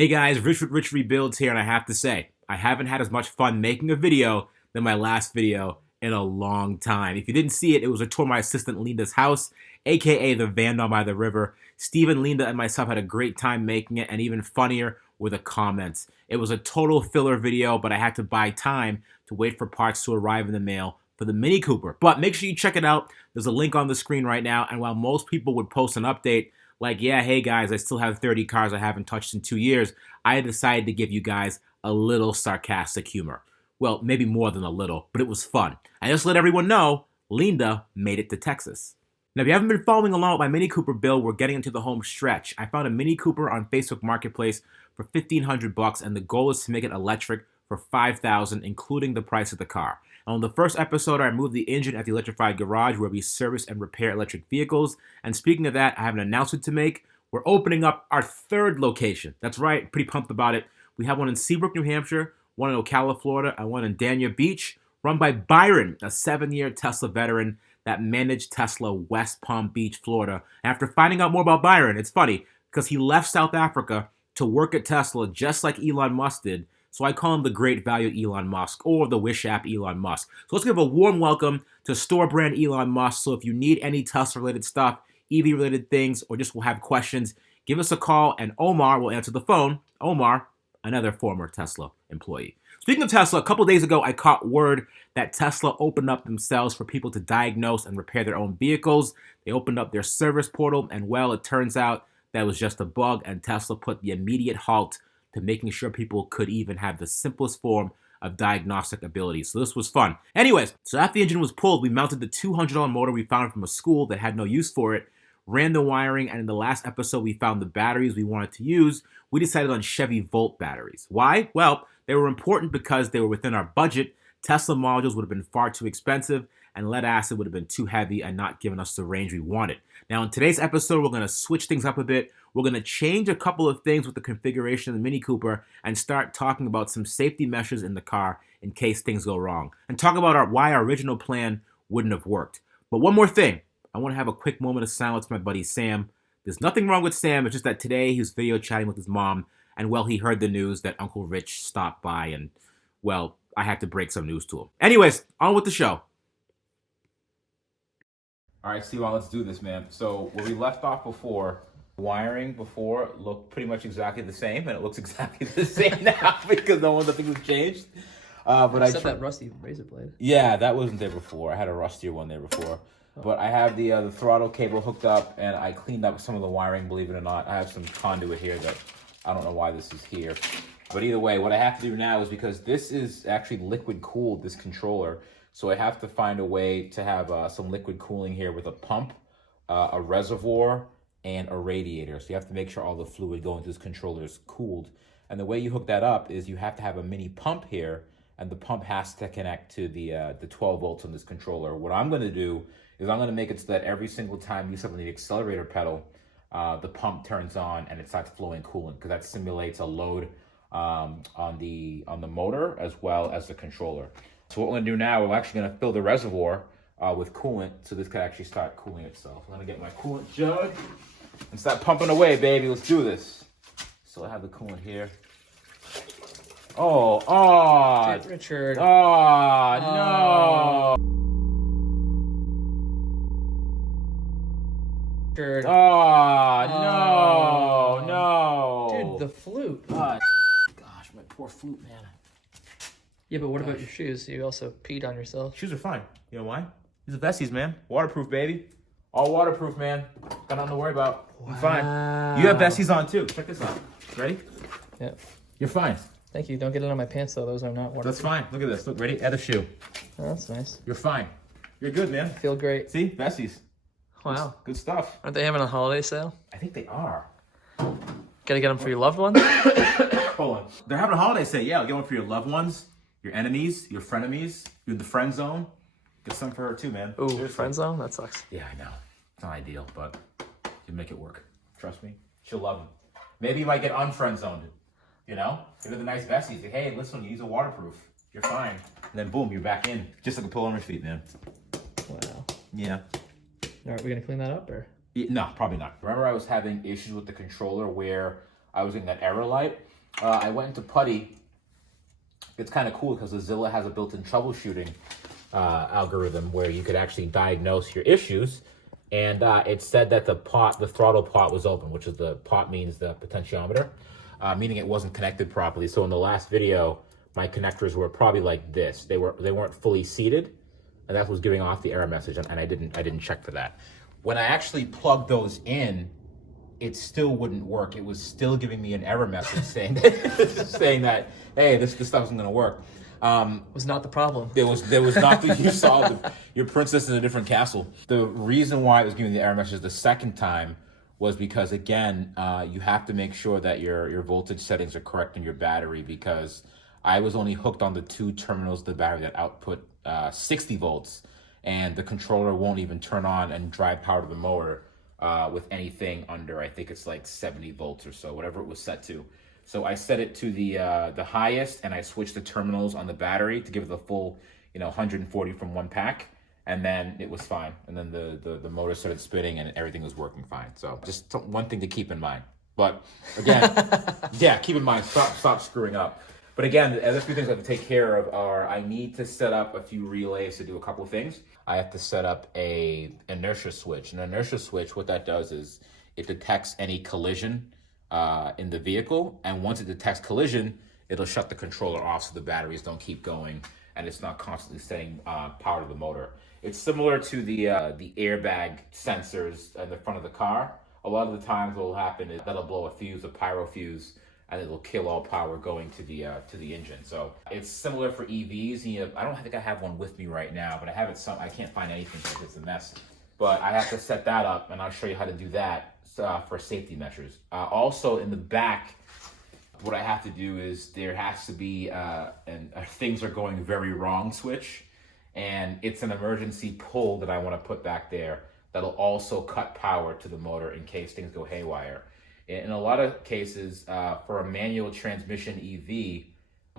Hey guys, Rich with Rich Rebuilds here, and I have to say, I haven't had as much fun making a video than my last video in a long time. If you didn't see it, it was a tour of my assistant Linda's house, aka the van down by the river. Steven, Linda, and myself had a great time making it, and even funnier were the comments. It was a total filler video, but I had to buy time to wait for parts to arrive in the mail for the Mini Cooper. But make sure you check it out. There's a link on the screen right now, and while most people would post an update, like, yeah, hey guys, I still have 30 cars I haven't touched in 2 years, I decided to give you guys a little sarcastic humor. Well, maybe more than a little, but it was fun. I just let everyone know Linda made it to Texas. Now, if you haven't been following along with my Mini Cooper build, we're getting into the home stretch. I found a Mini Cooper on Facebook Marketplace for $1,500, and the goal is to make it electric for $5,000, including the price of the car. On the first episode, I removed the engine at the Electrified garage where we service and repair electric vehicles. And speaking of that, I have an announcement to make. We're opening up our third location. That's right, pretty pumped about it. We have one in Seabrook, New Hampshire, one in Ocala, Florida, and one in Dania Beach, run by Byron, a 7-year Tesla veteran that managed Tesla West Palm Beach, Florida. And after finding out more about Byron, it's funny, because he left South Africa to work at Tesla just like Elon Musk did. So I call him the great value Elon Musk, or the wish app Elon Musk. So let's give a warm welcome to store brand Elon Musk. So if you need any Tesla related stuff, EV related things, or just will have questions, give us a call and Omar will answer the phone. Omar, another former Tesla employee. Speaking of Tesla, a couple days ago I caught word that Tesla opened up themselves for people to diagnose and repair their own vehicles. They opened up their service portal, and well, it turns out that was just a bug, and Tesla put the immediate halt to making sure people could even have the simplest form of diagnostic ability. So this was fun. Anyways, so after the engine was pulled, we mounted the $200 motor we found from a school that had no use for it, ran the wiring, and in the last episode we found the batteries we wanted to use. We decided on Chevy Volt batteries. Why? Well, they were important because they were within our budget. Tesla modules would have been far too expensive, and lead acid would have been too heavy and not giving us the range we wanted. Now in today's episode, we're going to switch things up a bit. We're going to change a couple of things with the configuration of the Mini Cooper and start talking about some safety measures in the car in case things go wrong, and talk about why our original plan wouldn't have worked. But one more thing, I want to have a quick moment of silence for my buddy Sam. There's nothing wrong with Sam, it's just that today he was video chatting with his mom, and well, he heard the news that Uncle Rich stopped by, and well, I had to break some news to him. Anyways, on with the show. All right, Steve, let's do this, man. So where we left off before, wiring before looked pretty much exactly the same, and it looks exactly the same now because nothing was changed. But Except that rusty razor blade. Yeah, that wasn't there before. I had a rustier one there before. Oh. But I have the throttle cable hooked up, and I cleaned up some of the wiring, believe it or not. I have some conduit here that I don't know why this is here. But either way, what I have to do now is, because this is actually liquid cooled, this controller, so I have to find a way to have some liquid cooling here with a pump, a reservoir, and a radiator. So you have to make sure all the fluid going to this controller is cooled. And the way you hook that up is you have to have a mini pump here, and the pump has to connect to the 12 volts on this controller. What I'm going to do is I'm going to make it so that every single time you step on the accelerator pedal, the pump turns on and it starts flowing coolant, because that simulates a load on the motor as well as the controller. So what we're going to do now, we're actually going to fill the reservoir with coolant, so this could actually start cooling itself. I'm going to get my coolant jug and start pumping away, baby. Let's do this. So I have the coolant here. Oh, Dude, Richard. Oh, no. Richard. Oh, no. Dude, the flute. Gosh, my poor flute, man. Yeah, but what about your shoes? You also peed on yourself. Shoes are fine. You know why? These are Vesties, man. Waterproof, baby. All waterproof, man. Got nothing to worry about. Wow. I'm fine. You have Vesties on, too. Check this out. Ready? Yeah. You're fine. Thank you. Don't get it on my pants, though. Those are not waterproof. That's fine. Look at this. Look, ready? Add a shoe. Oh, that's nice. You're fine. You're good, man. I feel great. See? Vesties. Wow. Good stuff. Aren't they having a holiday sale? I think they are. Gotta get them for your loved ones? Hold on. They're having a holiday sale. Yeah, I'll get one for your loved ones, your enemies, your frenemies. You're in the friend zone. Get some for her too, man. Ooh, Seriously. friend zone? That sucks. Yeah, I know. It's not ideal, but you make it work. Trust me. She'll love them. Maybe you might get unfriend zoned. You know? Give her the nice Vesties. Like, hey, listen, these are waterproof. You're fine. And then boom, you're back in. Just like a pillow on your feet, man. Wow. Yeah. All right, we gonna clean that up, or? No, probably not. Remember I was having issues with the controller where I was getting that error light. I went into Putty. It's kind of cool because the Zilla has a built-in troubleshooting algorithm where you could actually diagnose your issues. And it said that the throttle pot was open, which is the pot means the potentiometer, meaning it wasn't connected properly. So in the last video, my connectors were probably like this. They weren't fully seated, and that was giving off the error message, and I didn't check for that. When I actually plugged those in, it still wouldn't work. It was still giving me an error message saying that, hey, this stuff isn't gonna work. Was not the problem. There was not the, you saw your princess in a different castle. The reason why it was giving the error message the second time was because, again, you have to make sure that your voltage settings are correct in your battery, because I was only hooked on the 2 terminals of the battery that output 60 volts, and the controller won't even turn on and drive power to the motor with anything under, I think it's like 70 volts or so, whatever it was set to. So I set it to the highest, and I switched the terminals on the battery to give it the full, 140 from one pack, and then it was fine. And then the motor started spinning, and everything was working fine. So just one thing to keep in mind. But again, yeah, keep in mind, stop screwing up. But again, the other few things I have to take care of are I need to set up a few relays to do a couple of things. I have to set up a inertia switch. An inertia switch, what that does is it detects any collision in the vehicle, and once it detects collision, it'll shut the controller off so the batteries don't keep going and it's not constantly setting power to the motor. It's similar to the airbag sensors in the front of the car. A lot of the times what will happen is that'll blow a fuse, a pyro fuse, and it'll kill all power going to the engine. So it's similar for EVs. I don't think I have one with me right now, but I have it I can't find anything because it's a mess. But I have to set that up, and I'll show you how to do that for safety measures. Also in the back, what I have to do is there has to be a things are going very wrong switch, and it's an emergency pull that I want to put back there that'll also cut power to the motor in case things go haywire. In a lot of cases, for a manual transmission EV,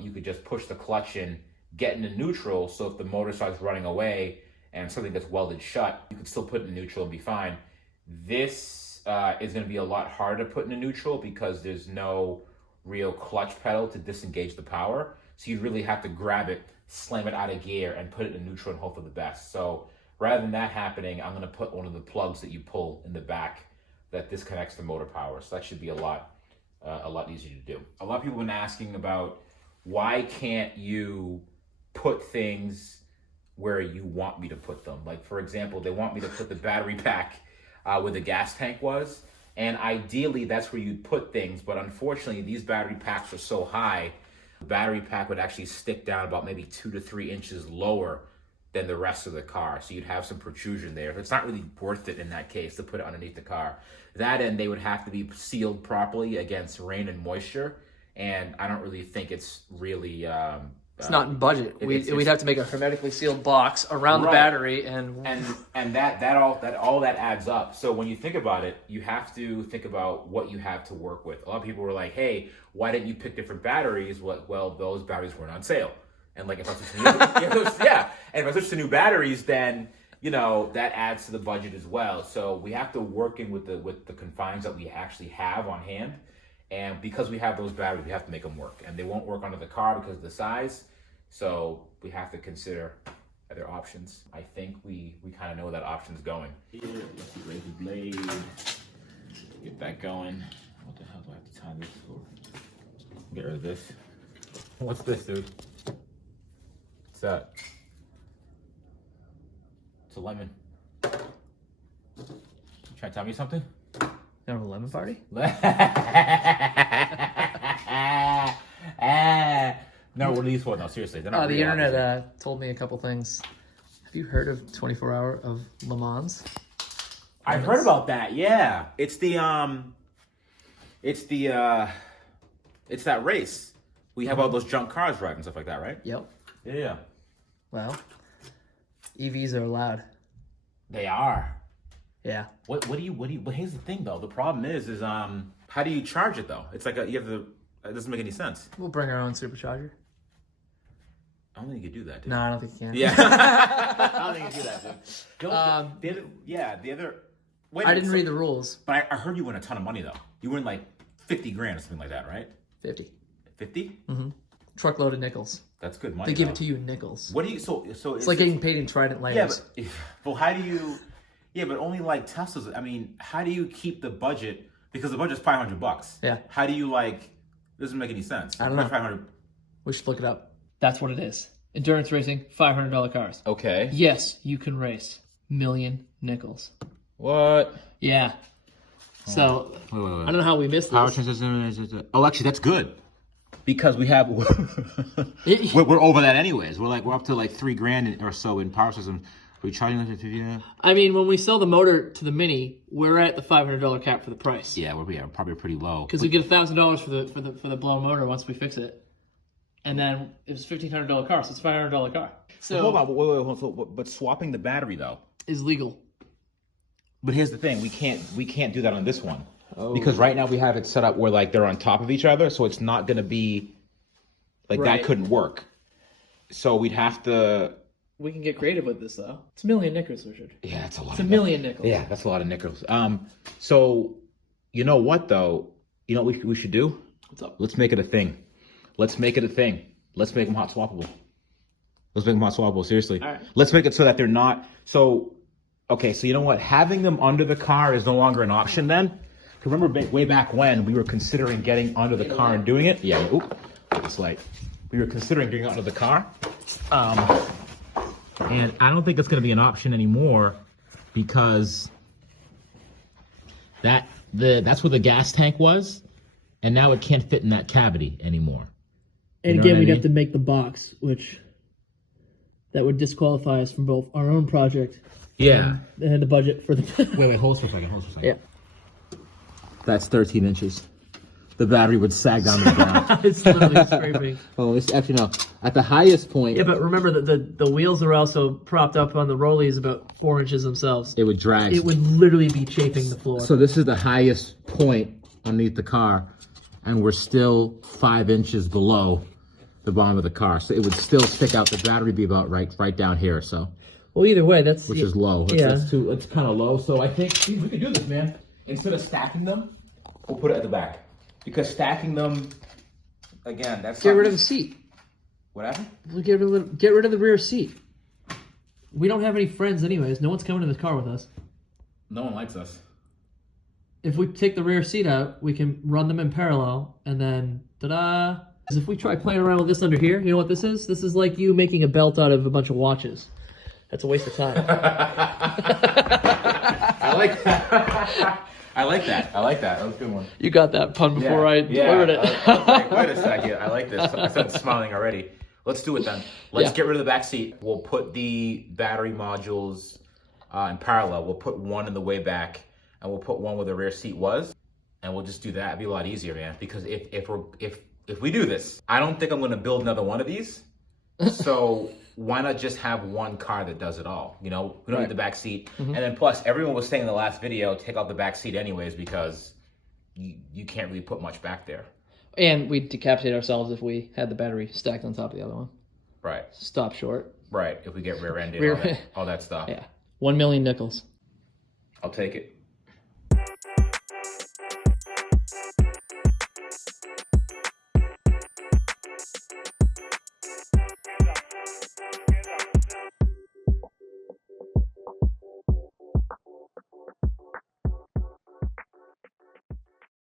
you could just push the clutch in, get into neutral, so if the motor starts running away and something gets welded shut, you can still put it in neutral and be fine. This is going to be a lot harder to put into neutral because there's no real clutch pedal to disengage the power. So you really have to grab it, slam it out of gear, and put it in neutral and hope for the best. So rather than that happening, I'm going to put one of the plugs that you pull in the back that disconnects the motor power. So that should be a lot easier to do. A lot of people have been asking about why can't you put things where you want me to put them. Like, for example, they want me to put the battery pack where the gas tank was. And ideally, that's where you'd put things. But unfortunately, these battery packs are so high, the battery pack would actually stick down about maybe 2 to 3 inches lower than the rest of the car. So you'd have some protrusion there. It's not really worth it in that case to put it underneath the car. That end, they would have to be sealed properly against rain and moisture. And I don't really think it's really... it's not in budget. We'd have to make a hermetically sealed box around the battery, and all that adds up. So when you think about it, you have to think about what you have to work with. A lot of people were like, "Hey, why didn't you pick different batteries?" Well, those batteries weren't on sale. And like if I switch to new batteries, then that adds to the budget as well. So we have to work in with the confines that we actually have on hand. And because we have those batteries, we have to make them work. And they won't work under the car because of the size. So we have to consider other options. I think we kind of know where that option's going. Here, let's raise the blade. Get that going. What the hell do I have to time this for? Get rid of this. What's this, dude? What's that? It's a lemon. You trying to tell me something? You have a lemon party? No, what are these for? No, seriously. They're not the real, internet told me a couple things. Have you heard of 24 Hour of Le Mans? I've heard about that, yeah. It's that race. We have all those junk cars driving and stuff like that, right? Yep. Yeah. Well, EVs are allowed. They are. Yeah. What do you but here's the thing though. The problem is how do you charge it though? It's like it doesn't make any sense. We'll bring our own supercharger. I don't think you can do that, dude. No, I don't think you can. Yeah. I don't think you can do that, dude. The other I didn't read the rules. But I heard you win a ton of money though. You win like 50 grand or something like that, right? 50. 50? Mm-hmm. Truckload of nickels. That's good money. They give it to you in nickels. What do you, so it's like getting paid in Trident layers. Yeah, but how do you, yeah, but only like Teslas, I mean, how do you keep the budget? Because the budget's $500. Yeah. How do you like, doesn't make any sense. I don't know. 500. We should look it up. That's what it is. Endurance racing, $500 cars. Okay. Yes, you can race. Million nickels. What? Yeah. So, wait. I don't know how we missed this. Power transmission. Oh, actually, that's good. Because we have, we're over that anyways. We're up to like $3 grand or so in power system. Recharging. I mean, when we sell the motor to the Mini, we're at the $500 cap for the price. Yeah, we're probably pretty low. Because we get $1,000 for the blown motor once we fix it, and then it was $1,500 car, so it's $500 car. So hold on, wait. But swapping the battery though is legal. But here's the thing: we can't do that on this one. Oh. Because right now we have it set up where like they're on top of each other, so it's not going to be like that couldn't work. So we'd have to. We can get creative with this though. It's a million nickels, Richard. Yeah, it's a lot. It's a million nickels. Yeah, that's a lot of nickels. So you know what though? You know what we should do? What's up? Let's make it a thing. Let's make them hot swappable. Seriously. All right. Let's make it so that they're not so. Okay, so you know what? Having them under the car is no longer an option then. Remember way back when we were considering getting under the car and doing it? Yeah, it's like, we were considering getting under the car. And I don't think it's gonna be an option anymore because that's where the gas tank was, and now it can't fit in that cavity anymore. And again, we'd have to make the box, which that would disqualify us from both our own project and the budget for the... Wait, hold for a second. Yeah. That's 13 inches. The battery would sag down to the ground. It's literally scraping. Oh, it's actually no. At the highest point... Yeah, but remember that the wheels are also propped up on the rollies about 4 inches themselves. It would drag. It would literally be chafing the floor. So this is the highest point underneath the car, and we're still 5 inches below the bottom of the car. So it would still stick out. The battery would be about right down here, so... Well, either way, that's... Which is low. Yeah. It's kind of low, so I think we could do this, man. Instead of stacking them, we'll put it at the back. Because stacking them, again, that's... Get rid of the seat. What happened? Get rid of the rear seat. We don't have any friends anyways. No one's coming in this car with us. No one likes us. If we take the rear seat out, we can run them in parallel, and then, ta-da! If we try playing around with this under here, you know what this is? This is like you making a belt out of a bunch of watches. That's a waste of time. I like that. I like that. That was a good one. You got that pun before I delivered it. Wait a second. I like this. I started smiling already. Let's do it then. Let's get rid of the back seat. We'll put the battery modules in parallel. We'll put one in the way back, and we'll put one where the rear seat was, and we'll just do that. It'd be a lot easier, man. Because if we do this, I don't think I'm going to build another one of these. So why not just have one car that does it all? You know, we don't need the back seat. And then plus, everyone was saying in the last video, take out the back seat anyways because you can't really put much back there. And we'd decapitate ourselves if we had the battery stacked on top of the other one. Right. Stop short. Right. If we get rear-ended, all that stuff. Yeah. 1 million nickels. I'll take it.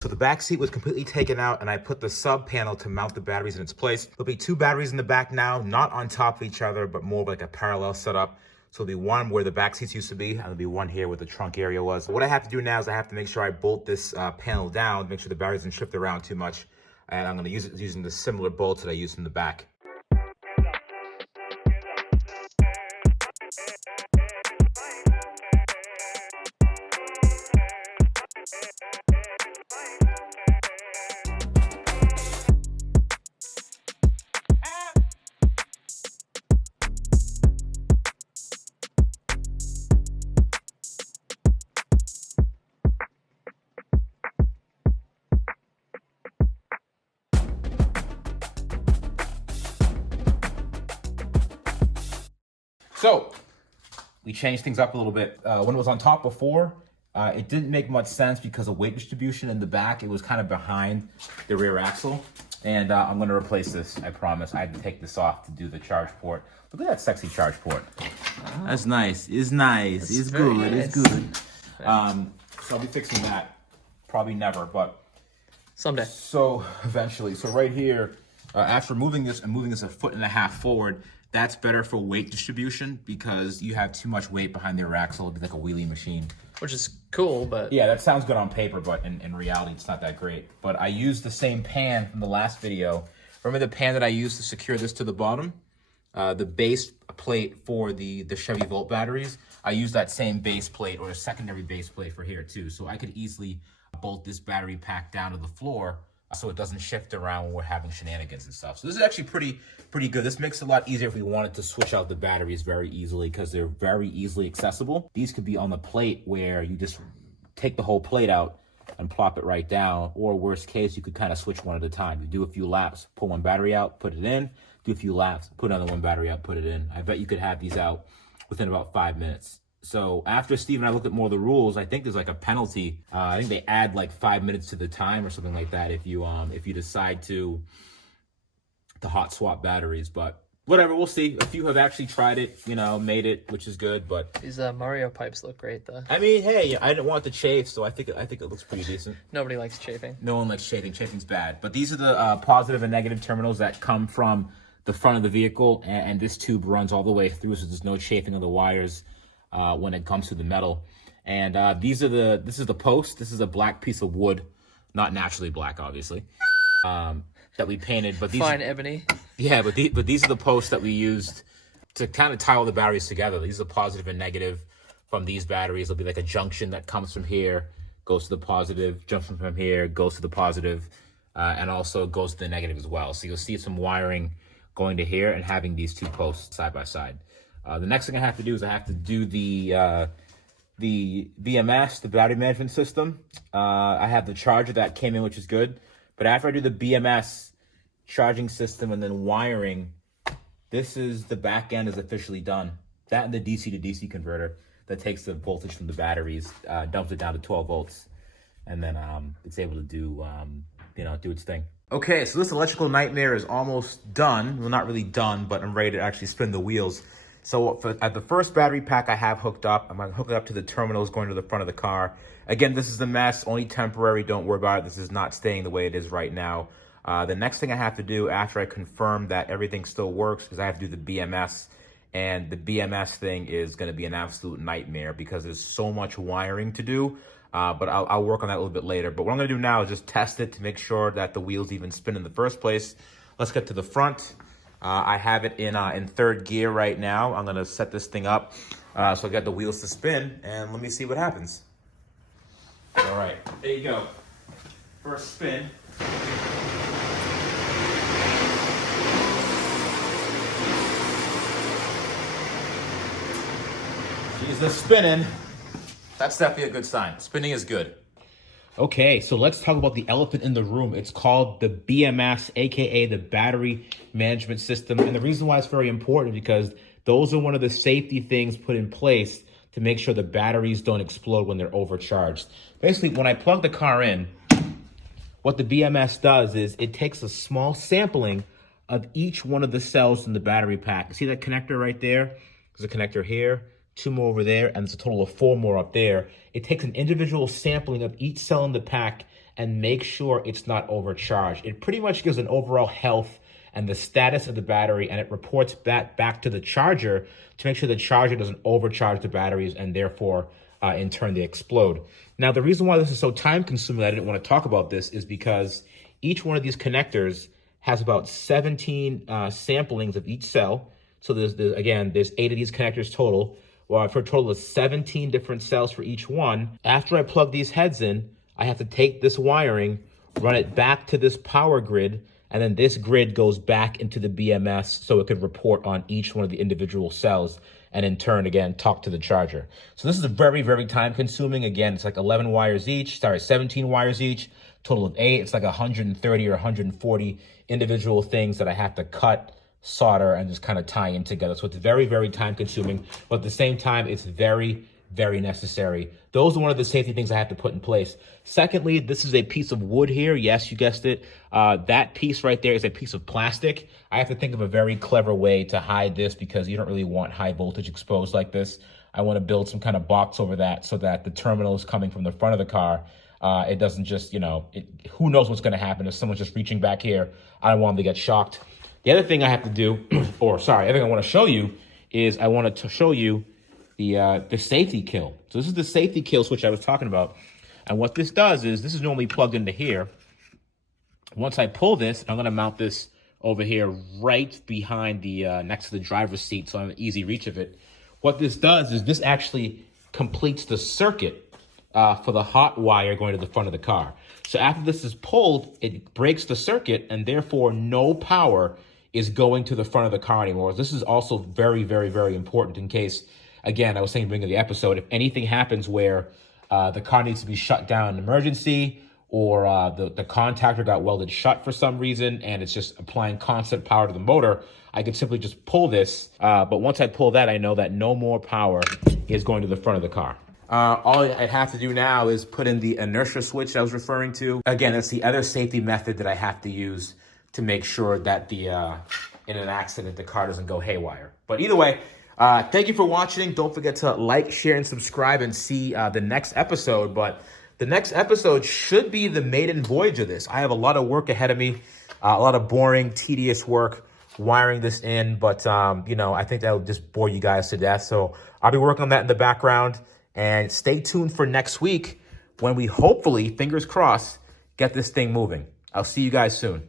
So the back seat was completely taken out and I put the sub panel to mount the batteries in its place. There'll be 2 batteries in the back now, not on top of each other, but more like a parallel setup. So there'll be one where the back seats used to be, and there'll be one here where the trunk area was. What I have to do now is I have to make sure I bolt this panel down, make sure the battery doesn't shift around too much. And I'm gonna use it using the similar bolts that I used in the back. So we changed things up a little bit. When it was on top before, It didn't make much sense because of weight distribution in the back. It was kind of behind the rear axle. And I'm going to replace this, I promise. I had to take this off to do the charge port. Look at that sexy charge port. Oh. That's nice. It's nice. It's good. Nice. It's good. So I'll be fixing that. Probably never, but someday. So eventually. So right here, after moving this and moving this 1.5 feet forward, that's better for weight distribution because you have too much weight behind the rear axle. It'd be like a wheelie machine. Which is cool, but... Yeah, that sounds good on paper, but in reality, it's not that great. But I used the same pan from the last video. Remember the pan that I used to secure this to the bottom? The base plate for the Chevy Volt batteries. I used that same base plate or a secondary base plate for here too. So I could easily bolt this battery pack down to the floor so it doesn't shift around when we're having shenanigans and stuff. So this is actually pretty good. This makes it a lot easier if we wanted to switch out the batteries very easily because they're very easily accessible. These could be on the plate where you just take the whole plate out and plop it right down, or worst case, you could kind of switch one at a time. You do a few laps, pull one battery out, put it in, do a few laps, put another one battery out, put it in. I bet you could have these out within about 5 minutes. So after Steve and I looked at more of the rules, I think there's like a penalty. I think they add like 5 minutes to the time or something like that if you decide to hot swap batteries. But whatever, we'll see. A few have actually tried it, you know, made it, which is good. But these Mario pipes look great, though. I mean, hey, I didn't want the chafe, so I think it looks pretty decent. Nobody likes chafing. No one likes chafing. Chafing's bad. But these are the positive and negative terminals that come from the front of the vehicle, and this tube runs all the way through, so there's no chafing of the wires when it comes to the metal. And this is the post. This is a black piece of wood, not naturally black, obviously, that we painted. But these fine ebony. Yeah, but these are the posts that we used to kind of tie all the batteries together. These are positive and negative from these batteries. There'll be like a junction that comes from here, goes to the positive, junction from here, goes to the positive, and also goes to the negative as well. So you'll see some wiring going to here and having these two posts side by side. The next thing I have to do is I have to do the BMS, the battery management system. I have the charger that came in, which is good. But after I do the BMS charging system and then wiring, the back end is officially done. That and the DC to DC converter that takes the voltage from the batteries, dumps it down to 12 volts, and then it's able to do its thing. Okay, so this electrical nightmare is almost done. Well, not really done, but I'm ready to actually spin the wheels. So at the first battery pack I have hooked up, I'm going to hook it up to the terminals going to the front of the car. Again, this is a mess, only temporary, don't worry about it. This is not staying the way it is right now. The next thing I have to do after I confirm that everything still works, because I have to do the BMS, and the BMS thing is going to be an absolute nightmare because there's so much wiring to do. But I'll work on that a little bit later. But what I'm going to do now is just test it to make sure that the wheels even spin in the first place. Let's get to the front. I have it in third gear right now. I'm going to set this thing up so I got the wheels to spin, and let me see what happens. All right, there you go. First spin. She's the spinning. That's definitely a good sign. Spinning is good. Okay, so let's talk about the elephant in the room. It's called the BMS, aka the battery management system. And the reason why it's very important is because those are one of the safety things put in place to make sure the batteries don't explode when they're overcharged. Basically, when I plug the car in, what the BMS does is it takes a small sampling of each one of the cells in the battery pack. See that connector right there? There's a connector here, 2 more over there, and there's a total of 4 more up there. It takes an individual sampling of each cell in the pack and makes sure it's not overcharged. It pretty much gives an overall health and the status of the battery, and it reports back to the charger to make sure the charger doesn't overcharge the batteries and therefore, in turn, they explode. Now, the reason why this is so time-consuming, I didn't want to talk about this, is because each one of these connectors has about 17 samplings of each cell. So there's 8 of these connectors total. Well, for a total of 17 different cells for each one. After I plug these heads in, I have to take this wiring, run it back to this power grid, and then this grid goes back into the BMS so it could report on each one of the individual cells, and in turn, again, talk to the charger. So this is a very, very time consuming. Again, it's like 17 wires each, total of 8. It's like 130 or 140 individual things that I have to cut, solder, and just kind of tie in together. So it's very, very time consuming, but at the same time, it's very very necessary. Those are one of the safety things I have to put in place. Secondly, this is a piece of wood here. Yes, you guessed it. That piece right there is a piece of plastic. I have to think of a very clever way to hide this because you don't really want high voltage exposed like this. I want to build some kind of box over that so that the terminal is coming from the front of the car. It doesn't just, who knows what's going to happen if someone's just reaching back here. I don't want them to get shocked. The other thing I have to do, I want to show you is I wanted to show you the safety kill. So this is the safety kill switch I was talking about. And what this does is, this is normally plugged into here. Once I pull this, I'm going to mount this over here right behind the next to the driver's seat, so I have an easy reach of it. What this does is this actually completes the circuit for the hot wire going to the front of the car. So after this is pulled, it breaks the circuit, and therefore no power is going to the front of the car anymore. This is also very, very, very important in case, again, I was saying at the beginning of the episode, if anything happens where the car needs to be shut down in emergency, or the contactor got welded shut for some reason and it's just applying constant power to the motor, I could simply just pull this. But once I pull that, I know that no more power is going to the front of the car. All I have to do now is put in the inertia switch I was referring to. Again, that's the other safety method that I have to use to make sure that in an accident, the car doesn't go haywire. But either way, thank you for watching. Don't forget to like, share, and subscribe and see the next episode. But the next episode should be the maiden voyage of this. I have a lot of work ahead of me, a lot of boring, tedious work wiring this in. But, I think that'll just bore you guys to death. So I'll be working on that in the background. And stay tuned for next week when we hopefully, fingers crossed, get this thing moving. I'll see you guys soon.